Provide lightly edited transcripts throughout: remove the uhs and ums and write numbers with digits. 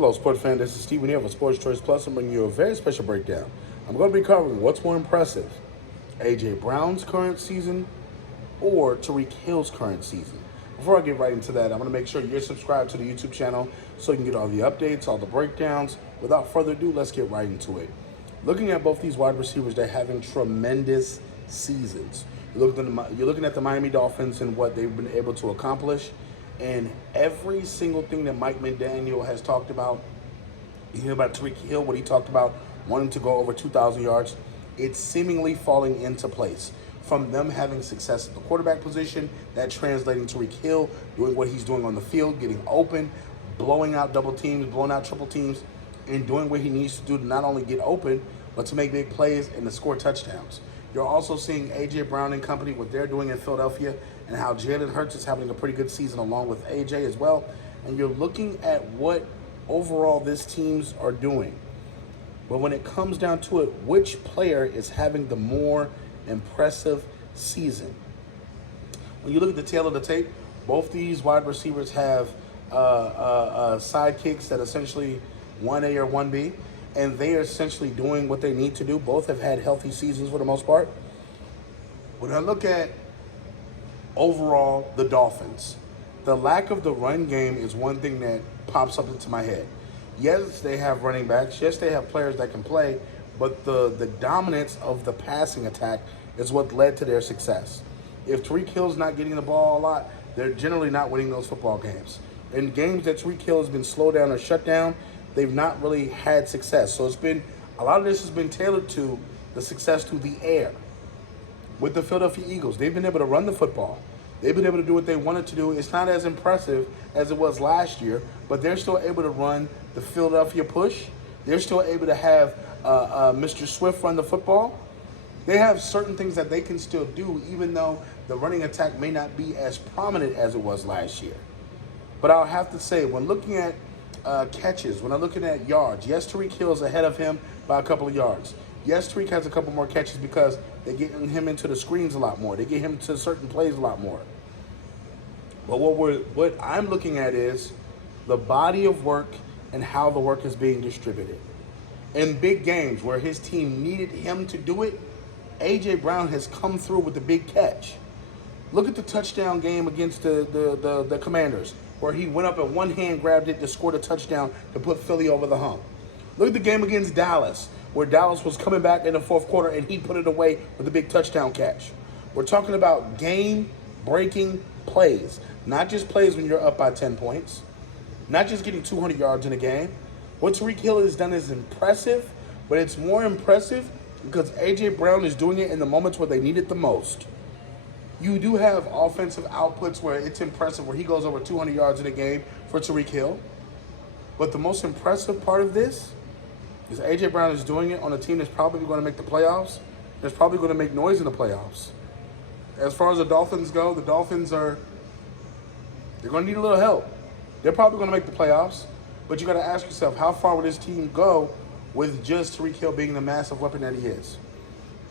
Hello, sports fan. This is Steven here for Sports Choice Plus. I'm bringing you a very special breakdown. I'm going to be covering what's more impressive, A.J. Brown's current season or Tyreek Hill's current season. Before I get right into that, I'm going to make sure you're subscribed to the YouTube channel so you can get all the updates, all the breakdowns. Without further ado, let's get right into it. Looking at both these wide receivers, they're having tremendous seasons. You're looking at the Miami Dolphins and what they've been able to accomplish. And every single thing that Mike McDaniel has talked about, you hear about Tyreek Hill, what he talked about, wanting to go over 2,000 yards, it's seemingly falling into place. From them having success at the quarterback position, that translating to Tyreek Hill, doing what he's doing on the field, getting open, blowing out double teams, blowing out triple teams, and doing what he needs to do to not only get open, but to make big plays and to score touchdowns. You're also seeing A.J. Brown and company, what they're doing in Philadelphia, and how Jalen Hurts is having a pretty good season along with A.J. as well. And you're looking at what overall these teams are doing. But when it comes down to it, which player is having the more impressive season? When you look at the tail of the tape, both these wide receivers have sidekicks that essentially 1A or 1B, and they are essentially doing what they need to do. Both have had healthy seasons for the most part. When I look at overall the Dolphins, the lack of the run game is one thing that pops up into my head. Yes, they have running backs. Yes, they have players that can play, but the dominance of the passing attack is what led to their success. If Tyreek Hill's not getting the ball a lot, they're generally not winning those football games. In games that Tyreek Hill has been slowed down or shut down, they've not really had success. So a lot of this has been tailored to the success through the air. With the Philadelphia Eagles, they've been able to run the football. They've been able to do what they wanted to do. It's not as impressive as it was last year, but they're still able to run the Philadelphia push. They're still able to have Mr. Swift run the football. They have certain things that they can still do, even though the running attack may not be as prominent as it was last year. But I'll have to say, when looking at catches, when I'm looking at yards, yes, Tyreek Hill is ahead of him by a couple of yards. Yes, Tyreek has a couple more catches because they get him into the screens a lot more. They get him to certain plays a lot more. But what I'm looking at is the body of work and how the work is being distributed. In big games where his team needed him to do it, A.J. Brown has come through with the big catch. Look at the touchdown game against the Commanders, where he went up and one hand grabbed it to score the touchdown to put Philly over the hump. Look at the game against Dallas, where Dallas was coming back in the fourth quarter and he put it away with a big touchdown catch. We're talking about game-breaking plays, not just plays when you're up by 10 points, not just getting 200 yards in a game. What Tyreek Hill has done is impressive, but it's more impressive because A.J. Brown is doing it in the moments where they need it the most. You do have offensive outputs where it's impressive, where he goes over 200 yards in a game for Tyreek Hill. But the most impressive part of this is A.J. Brown is doing it on a team that's probably going to make the playoffs. That's probably going to make noise in the playoffs. As far as the Dolphins go, the Dolphins they're going to need a little help. They're probably going to make the playoffs. But you got to ask yourself, how far will this team go with just Tyreek Hill being the massive weapon that he is?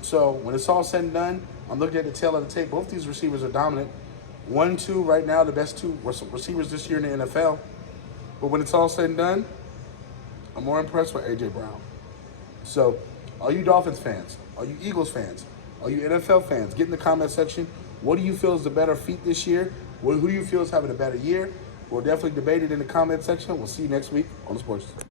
So when it's all said and done, I'm looking at the tail of the tape. Both these receivers are dominant. 1-2 right now, the best two receivers this year in the NFL. But when it's all said and done, I'm more impressed with A.J. Brown. So, all you Dolphins fans, all you Eagles fans, all you NFL fans, get in the comment section. What do you feel is the better feat this year? Who do you feel is having a better year? We'll definitely debate it in the comment section. We'll see you next week on the Sports.